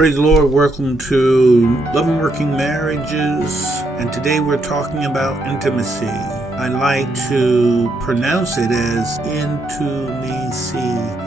Praise the Lord. Welcome to Loving Working Marriages. And today we're talking about intimacy. I like to pronounce it as intimacy.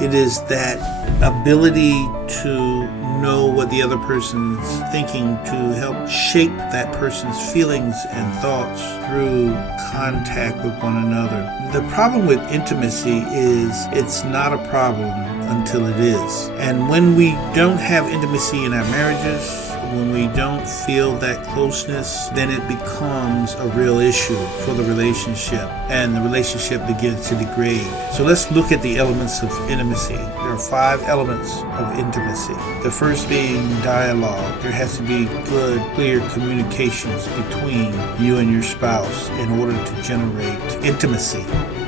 It is that ability to know what the other person's thinking, to help shape that person's feelings and thoughts through contact with one another. The problem with intimacy is it's not a problem until it is. And when we don't have intimacy in our marriages, when we don't feel that closeness, then it becomes a real issue for the relationship, and the relationship begins to degrade. So let's look at the elements of intimacy. There are 5 elements of intimacy. The first being dialogue. There has to be good, clear communications between you and your spouse in order to generate intimacy.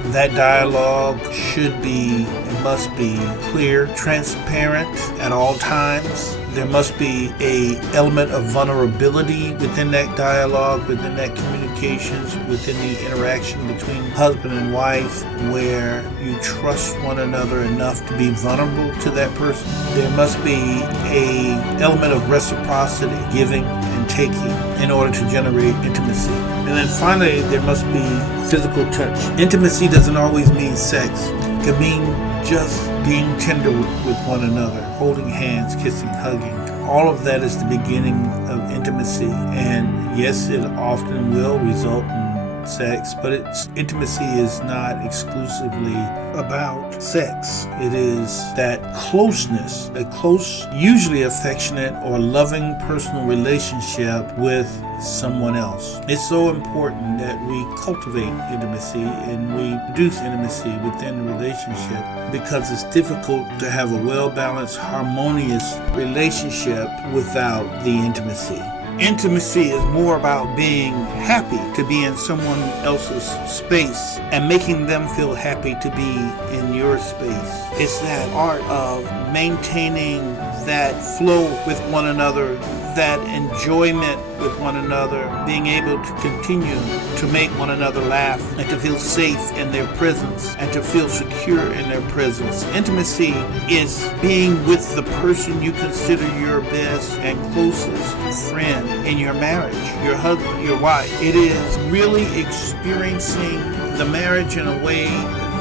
That dialogue should be and must be clear, transparent at all times. There must be an element of vulnerability within that dialogue, within that communications, within the interaction between husband and wife, where you trust one another enough to be vulnerable to that person. There must be an element of reciprocity, giving and taking, in order to generate intimacy. And then finally, there must be physical touch. Intimacy doesn't always mean sex. It can mean just being tender with one another, holding hands, kissing, hugging. All of that is the beginning of intimacy. And yes, it often will result in sex, but intimacy is not exclusively about sex. It is that closeness, a close, usually affectionate or loving personal relationship with someone else. It's so important that we cultivate intimacy and we produce intimacy within the relationship, because it's difficult to have a well-balanced, harmonious relationship without the intimacy. Intimacy is more about being happy to be in someone else's space and making them feel happy to be in your space. It's that art of maintaining that flow with one another, that enjoyment with one another, being able to continue to make one another laugh and to feel safe in their presence and to feel secure in their presence. Intimacy is being with the person you consider your best and closest friend in your marriage, your husband, your wife. It is really experiencing the marriage in a way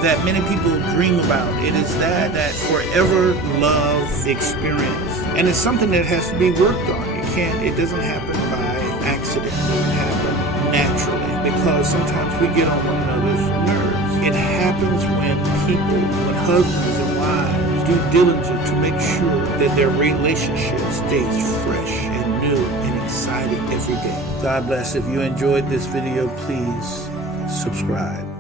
that many people dream about. It is that forever love experience. And it's something that has to be worked on. It doesn't happen by accident. It doesn't happen naturally, because sometimes we get on one another's nerves. It happens when husbands and wives do diligence to make sure that their relationship stays fresh and new and exciting every day. God bless. If you enjoyed this video, please subscribe.